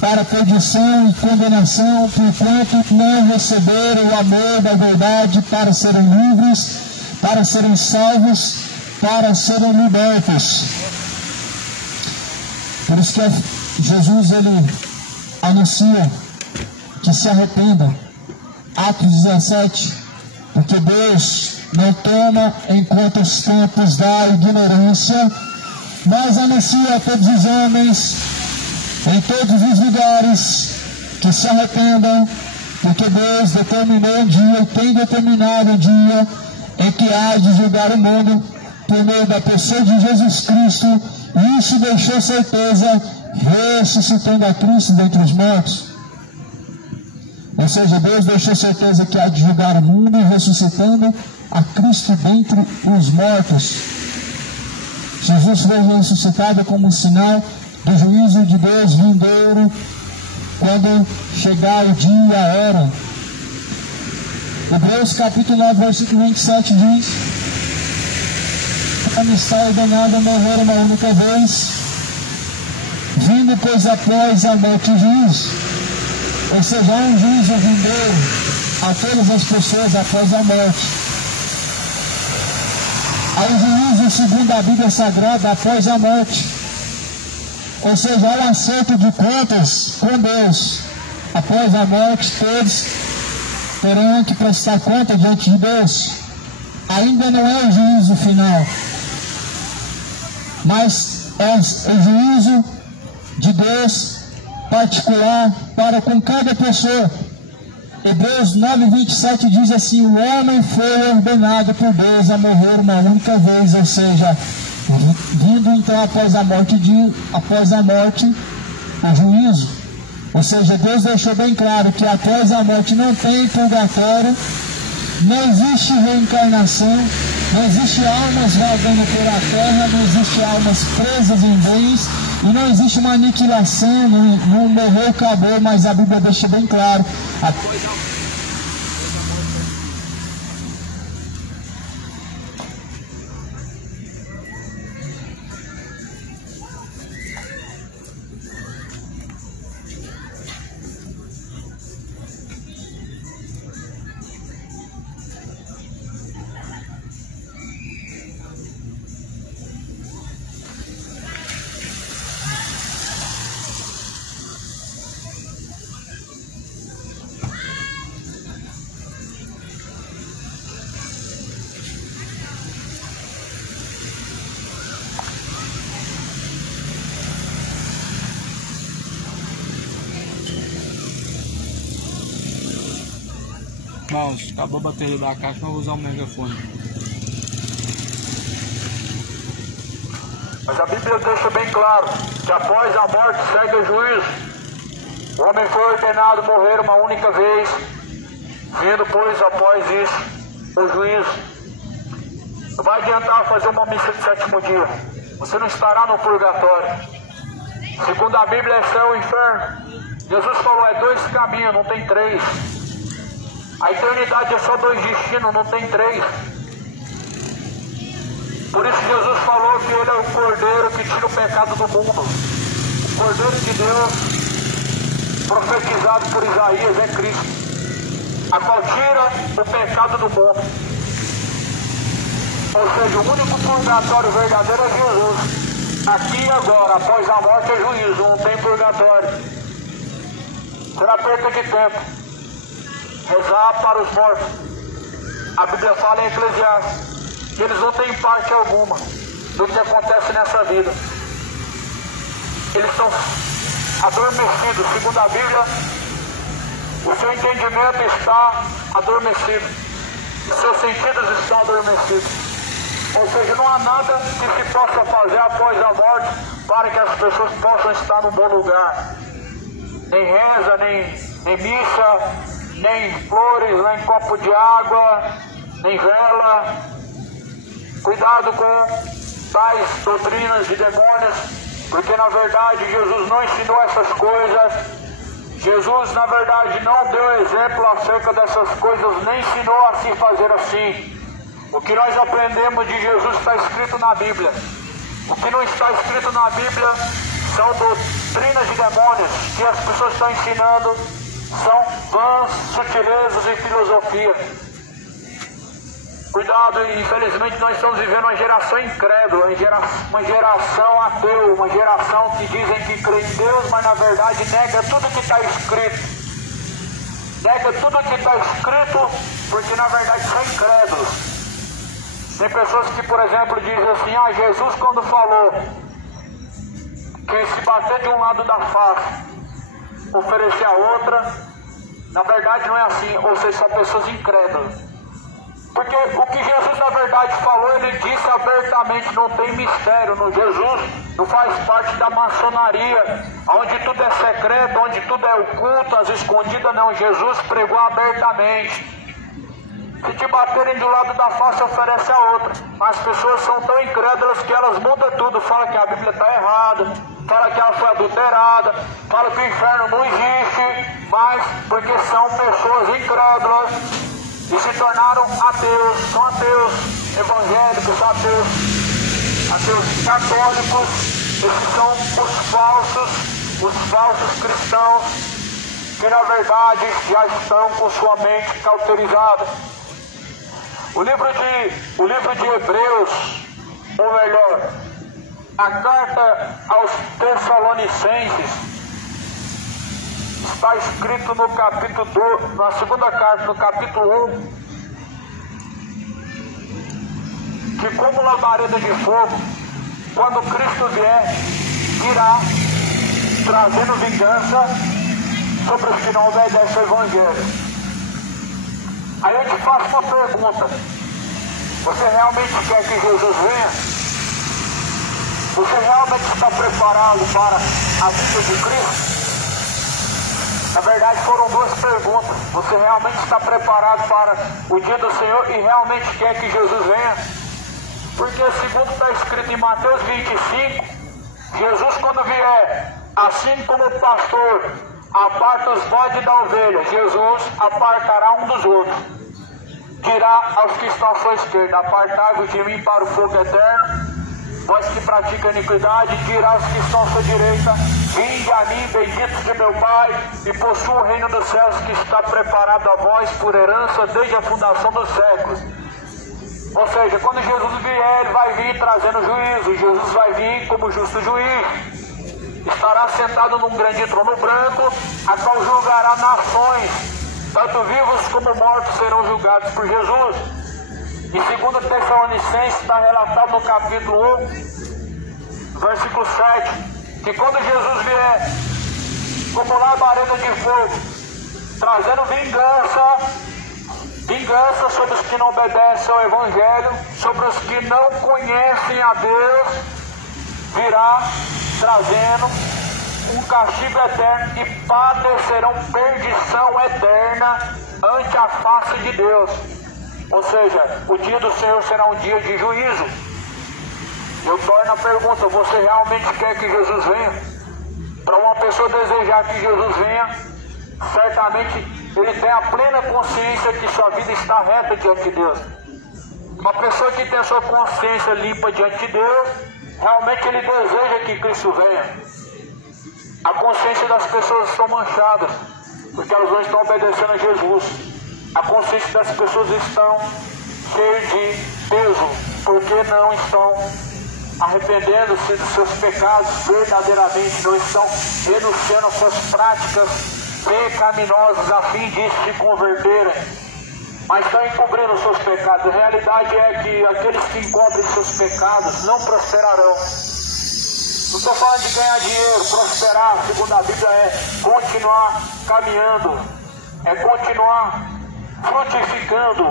para perdição e condenação, porquanto não receberam o amor da verdade para serem livres, para serem salvos, para serem libertos. Por isso que Jesus ele anuncia que se arrependam. Atos 17, porque Deus não toma em conta os tempos da ignorância, mas anuncia a todos os homens em todos os lugares que se arrependam, porque Deus determinou um dia, tem determinado um dia em que há de julgar o mundo por meio da pessoa de Jesus Cristo, e isso deixou certeza, ressuscitando a Cristo dentre os mortos. Ou seja, Deus deixou certeza que há de julgar o mundo, ressuscitando a Cristo dentre os mortos. Jesus foi ressuscitado como um sinal do juízo de Deus vindouro, quando chegar o dia e a hora. Hebreus capítulo 9, versículo 27 diz: como está ordenado a morrer uma única vez, vindo pois após a morte o juízo. Ou seja, há um juízo vindouro a todas as pessoas após a morte. Há um juízo segundo a Bíblia Sagrada após a morte. Ou seja, há um acerto de contas com Deus. Após a morte, todos terão que prestar conta diante de Deus. Ainda não é o juízo final, mas é o juízo de Deus particular para com cada pessoa. Hebreus 9:27 diz assim: o homem foi ordenado por Deus a morrer uma única vez, ou seja, vindo então após a morte o juízo. Ou seja, Deus deixou bem claro que após a morte não tem purgatório, não existe reencarnação, não existe almas vagando pela terra, não existe almas presas em bens, e não existe uma aniquilação, não morreu, acabou, mas a Bíblia deixa bem claro. Mouse, acabou a bateria da caixa, não vou usar o megafone. Mas a Bíblia deixa bem claro que após a morte segue o juízo. O homem foi ordenado a morrer uma única vez, vindo pois após isso o juízo. Não vai adiantar fazer uma missa de sétimo dia, você não estará no purgatório. Segundo a Bíblia, é céu e inferno. Jesus falou, é 2 caminhos, não tem 3. A eternidade é só 2 destinos, não tem 3. Por isso Jesus falou que Ele é o Cordeiro que tira o pecado do mundo. O Cordeiro de Deus, profetizado por Isaías, é Cristo, a qual tira o pecado do mundo. Ou seja, o único purgatório verdadeiro é Jesus. Aqui e agora, após a morte é juízo, não tem purgatório. Será perda de tempo rezar para os mortos. A Bíblia fala em Eclesiastes que eles não têm parte alguma do que acontece nessa vida. Eles estão adormecidos. Segundo a Bíblia, o seu entendimento está adormecido, os seus sentidos estão adormecidos. Ou seja, não há nada que se possa fazer após a morte para que as pessoas possam estar num bom lugar. Nem reza, nem missa, nem flores, nem copo de água, nem vela. Cuidado com tais doutrinas de demônios, porque na verdade Jesus não ensinou essas coisas. Jesus na verdade não deu exemplo acerca dessas coisas, nem ensinou a se fazer assim. O que nós aprendemos de Jesus está escrito na Bíblia. O que não está escrito na Bíblia são doutrinas de demônios que as pessoas estão ensinando, são vãs sutilezas e filosofia. Cuidado, infelizmente nós estamos vivendo uma geração incrédula, uma geração ateu, uma geração que dizem que crê em Deus, mas na verdade nega tudo que está escrito. Nega tudo que está escrito, porque na verdade são incrédulos. Tem pessoas que, por exemplo, dizem assim, Jesus quando falou que se bater de um lado da face, oferecer a outra, na verdade não é assim, ou seja, são pessoas incrédulas. Porque o que Jesus na verdade falou, ele disse abertamente, não tem mistério no Jesus, não faz parte da maçonaria, onde tudo é secreto, onde tudo é oculto, as escondidas, não. Jesus pregou abertamente. Se te baterem do lado da face, oferece a outra. Mas as pessoas são tão incrédulas que elas mudam tudo. Fala que a Bíblia está errada, fala que ela foi adulterada, fala que o inferno não existe, mas porque são pessoas incrédulas e se tornaram ateus. São ateus evangélicos, ateus católicos. Esses são os falsos cristãos que na verdade já estão com sua mente cauterizada. O livro de Hebreus, ou melhor, a carta aos Tessalonicenses, está escrito no capítulo 2, na segunda carta, no capítulo 1, que como labareda de fogo, quando Cristo vier, virá trazendo vingança sobre os que não obedecem ao Evangelho. Aí eu te faço uma pergunta: você realmente quer que Jesus venha? Você realmente está preparado para a vinda de Cristo? Na verdade foram duas perguntas. Você realmente está preparado para o dia do Senhor e realmente quer que Jesus venha? Porque segundo está escrito em Mateus 25, Jesus quando vier, assim como o pastor aparta os bodes da ovelha, Jesus apartará um dos outros. Dirá aos que estão à sua esquerda: apartai-vos de mim para o fogo eterno, vós que praticam iniquidade. Dirá aos que estão à sua direita: vinde a mim, benditos de meu Pai, e possuam o reino dos céus, que está preparado a vós por herança desde a fundação dos séculos. Ou seja, quando Jesus vier, ele vai vir trazendo juízo. Jesus vai vir como justo juiz. Estará sentado num grande trono branco, a qual julgará nações, tanto vivos como mortos serão julgados por Jesus. Em 2 Tessalonicenses está relatado no capítulo 1, versículo 7, que quando Jesus vier como labareda de fogo, trazendo vingança sobre os que não obedecem ao Evangelho, sobre os que não conhecem a Deus, virá trazendo um castigo eterno e padecerão perdição eterna ante a face de Deus. Ou seja, o dia do Senhor será um dia de juízo. Eu torno a pergunta: você realmente quer que Jesus venha? Para uma pessoa desejar que Jesus venha, certamente ele tem a plena consciência que sua vida está reta diante de Deus. Uma pessoa que tem a sua consciência limpa diante de Deus, realmente ele deseja que Cristo venha. A consciência das pessoas estão manchadas, porque elas não estão obedecendo a Jesus. A consciência das pessoas estão cheias de peso, porque não estão arrependendo-se dos seus pecados verdadeiramente, não estão renunciando às suas práticas pecaminosas a fim de se converterem, mas estão encobrindo os seus pecados. A realidade é que aqueles que encobrem seus pecados não prosperarão. Não estou falando de ganhar dinheiro. Prosperar, segundo a Bíblia, é continuar caminhando, é continuar frutificando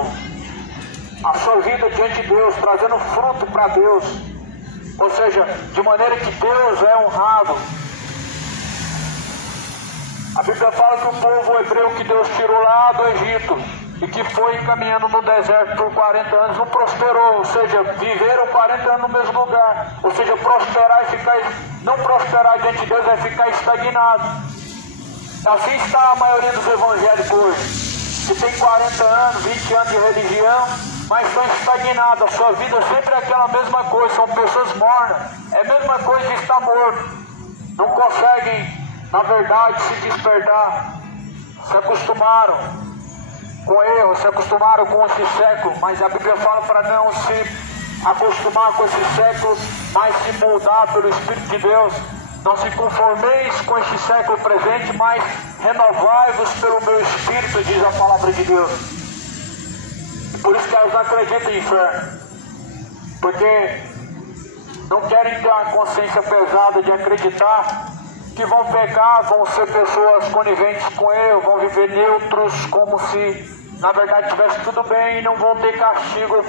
a sua vida diante de Deus, trazendo fruto para Deus. Ou seja, de maneira que Deus é honrado. A Bíblia fala que o povo hebreu que Deus tirou lá do Egito e que foi caminhando no deserto por 40 anos, não prosperou. Ou seja, viveram 40 anos no mesmo lugar. Ou seja, prosperar e ficar, não prosperar diante de Deus é ficar estagnado. Assim está a maioria dos evangélicos hoje, que tem 40 anos, 20 anos de religião, mas estão estagnados. A sua vida sempre é aquela mesma coisa, são pessoas mornas. É a mesma coisa de estar morto. Não conseguem, na verdade, se despertar. Se acostumaram com erros, se acostumaram com esse século, mas a Bíblia fala para não se acostumar com esse século, mas se moldar pelo Espírito de Deus. Não se conformeis com este século presente, mas renovai-vos pelo meu Espírito, diz a palavra de Deus. E por isso que elas não acreditam em inferno, porque não querem ter a consciência pesada de acreditar que vão pecar, vão ser pessoas coniventes com erro, vão viver neutros, como se na verdade estivesse tudo bem e não vão ter castigo,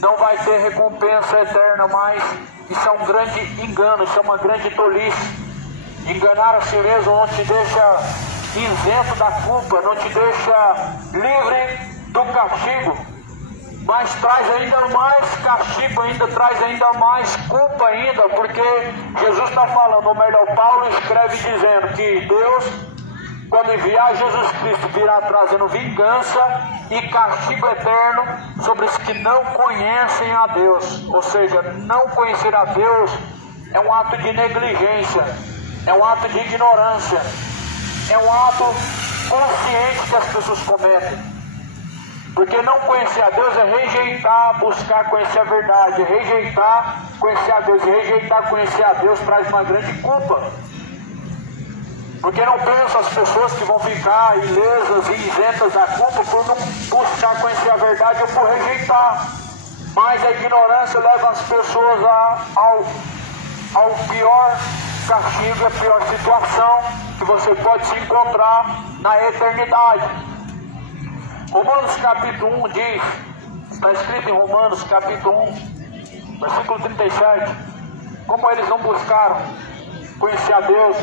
não vai ter recompensa eterna mais. Isso é um grande engano, isso é uma grande tolice. Enganar a si mesmo não te deixa isento da culpa, não te deixa livre do castigo, mas traz ainda mais castigo, traz ainda mais culpa ainda, porque Jesus está falando, ou melhor, Paulo escreve dizendo que Deus, quando enviar Jesus Cristo, virá trazendo vingança e castigo eterno sobre os que não conhecem a Deus. Ou seja, não conhecer a Deus é um ato de negligência, é um ato de ignorância, é um ato consciente que as pessoas cometem. Porque não conhecer a Deus é rejeitar, buscar conhecer a verdade, é rejeitar conhecer a Deus, e rejeitar conhecer a Deus traz uma grande culpa. Porque não pensam as pessoas que vão ficar ilesas e isentas da culpa por não buscar conhecer a verdade ou por rejeitar. Mas a ignorância leva as pessoas ao pior castigo, a pior situação que você pode se encontrar na eternidade. Romanos capítulo 1 diz, está escrito em Romanos capítulo 1, versículo 37, como eles não buscaram conhecer a Deus,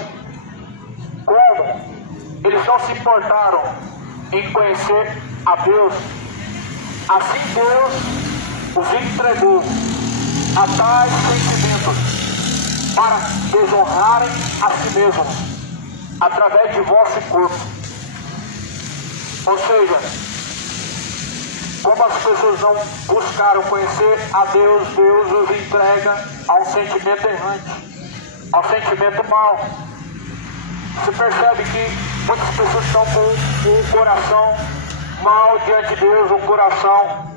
como eles não se importaram em conhecer a Deus, assim Deus os entregou a tais sentimentos para desonrarem a si mesmos através de vosso corpo. Ou seja, como as pessoas não buscaram conhecer a Deus, Deus os entrega a um sentimento errante, a um sentimento mau. Você percebe que muitas pessoas estão com o coração mau diante de Deus, um coração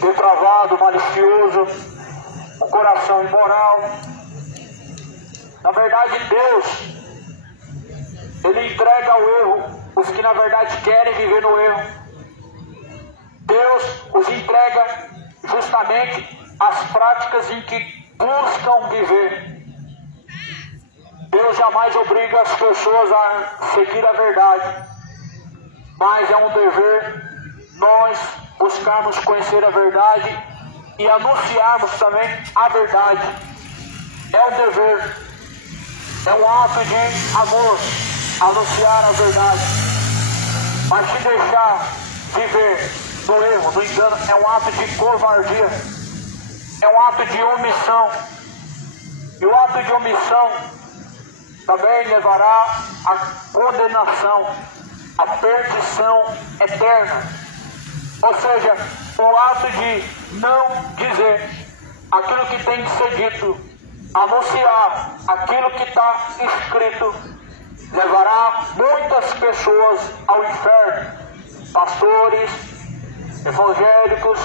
depravado, malicioso, um coração imoral. Na verdade, Deus, Ele entrega ao erro os que na verdade querem viver no erro. Deus os entrega justamente às práticas em que buscam viver. Deus jamais obriga as pessoas a seguir a verdade, mas é um dever nós buscarmos conhecer a verdade e anunciarmos também a verdade. É um dever, é um ato de amor anunciar a verdade, mas se deixar viver no erro, no engano, é um ato de covardia, é um ato de omissão, e o ato de omissão também levará à condenação, à perdição eterna. Ou seja, o ato de não dizer aquilo que tem que ser dito, anunciar aquilo que está escrito, levará muitas pessoas ao inferno. Pastores, evangélicos,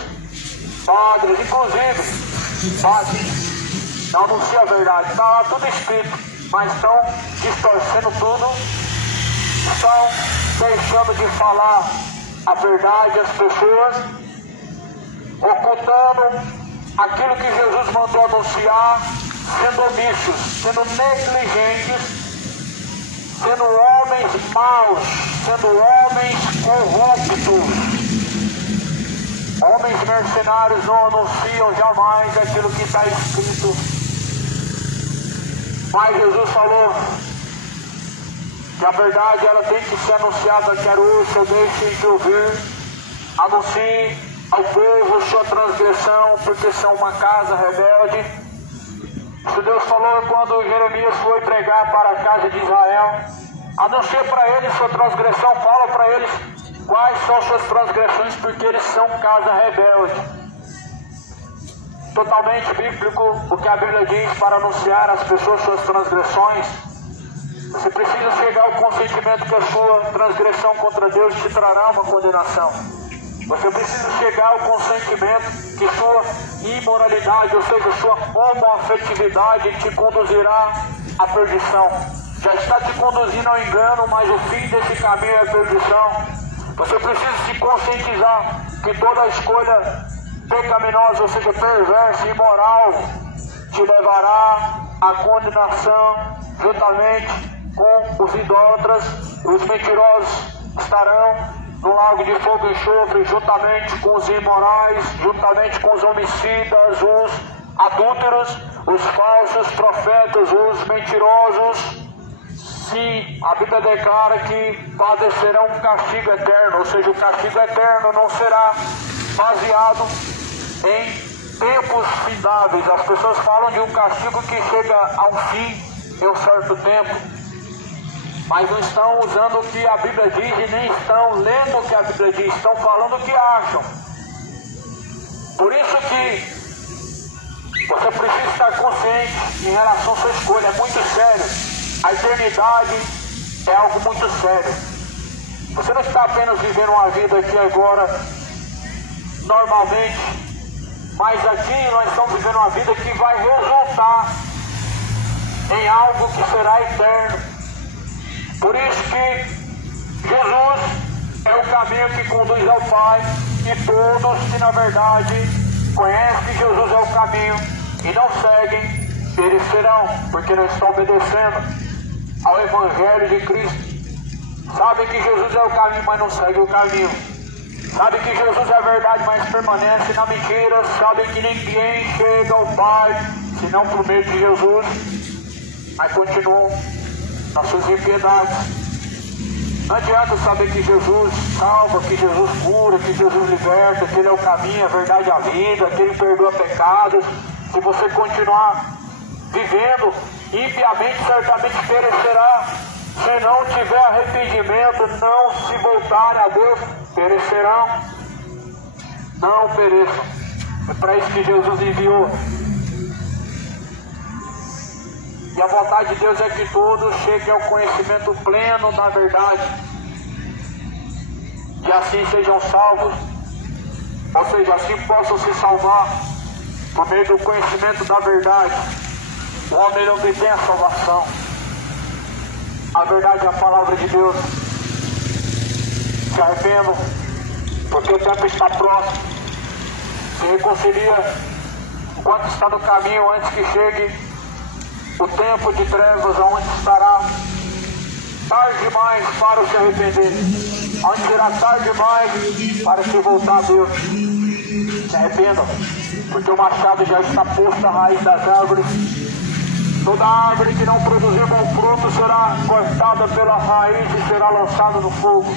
padres, inclusive padres, não anunciam a verdade, está lá tudo escrito, mas estão distorcendo tudo, estão deixando de falar a verdade às pessoas, ocultando aquilo que Jesus mandou anunciar, sendo omissos, sendo negligentes, sendo homens maus, sendo homens corruptos. Homens mercenários não anunciam jamais aquilo que está escrito. Mas Jesus falou que a verdade ela tem que ser anunciada, quer ouçam, deixem de ouvir. Anuncie ao povo sua transgressão, porque são uma casa rebelde. Isso Deus falou quando Jeremias foi pregar para a casa de Israel. Anuncia para eles sua transgressão, fala para eles quais são suas transgressões, porque eles são casa rebelde. Totalmente bíblico o que a Bíblia diz para anunciar às pessoas suas transgressões. Você precisa chegar ao consentimento que a sua transgressão contra Deus te trará uma condenação. Você precisa chegar ao consentimento que sua imoralidade, ou seja, sua homoafetividade te conduzirá à perdição. Já está te conduzindo ao engano, mas o fim desse caminho é a perdição. Você precisa se conscientizar que toda escolha pecaminosa, ou seja, perversa e imoral, te levará à condenação, juntamente com os idólatras. Os mentirosos estarão no lago de fogo e enxofre, juntamente com os imorais, juntamente com os homicidas, os adúlteros, os falsos profetas, os mentirosos. Sim, a Bíblia declara que padecerão um castigo eterno, ou seja, o castigo eterno não será baseado em tempos findáveis. As pessoas falam de um castigo que chega ao fim em um certo tempo, mas não estão usando o que a Bíblia diz e nem estão lendo o que a Bíblia diz, estão falando o que acham. Por isso que você precisa estar consciente em relação à sua escolha, é muito sério. A eternidade é algo muito sério. Você não está apenas vivendo uma vida aqui agora, normalmente, mas aqui nós estamos vivendo uma vida que vai resultar em algo que será eterno. Por isso que Jesus é o caminho que conduz ao Pai, e todos que na verdade conhecem que Jesus é o caminho e não seguem, perecerão, porque não estão obedecendo ao Evangelho de Cristo. Sabem que Jesus é o caminho, mas não seguem o caminho. Sabem que Jesus é a verdade, mas permanece na mentira. Sabem que ninguém chega ao Pai senão por meio de Jesus, mas continuam nas suas impiedades. Não adianta saber que Jesus salva, que Jesus cura, que Jesus liberta, que Ele é o caminho, a verdade e a vida, que Ele perdoa pecados. Se você continuar vivendo impiamente, certamente perecerá. Se não tiver arrependimento, não se voltarem a Deus, perecerão. Não pereçam. É para isso que Jesus enviou. E a vontade de Deus é que todos cheguem ao conhecimento pleno da verdade, e assim sejam salvos, ou seja, assim possam se salvar por meio do conhecimento da verdade. O homem não obtém a salvação. A verdade é a palavra de Deus. Se arrependam, porque o tempo está próximo. Se reconcilia enquanto está no caminho, antes que chegue o tempo de trevas, onde estará tarde demais para se arrepender, onde será tarde demais para se voltar a Deus. Se arrependam, porque o machado já está posto à raiz das árvores. Toda árvore que não produzir bom fruto será cortada pela raiz e será lançada no fogo.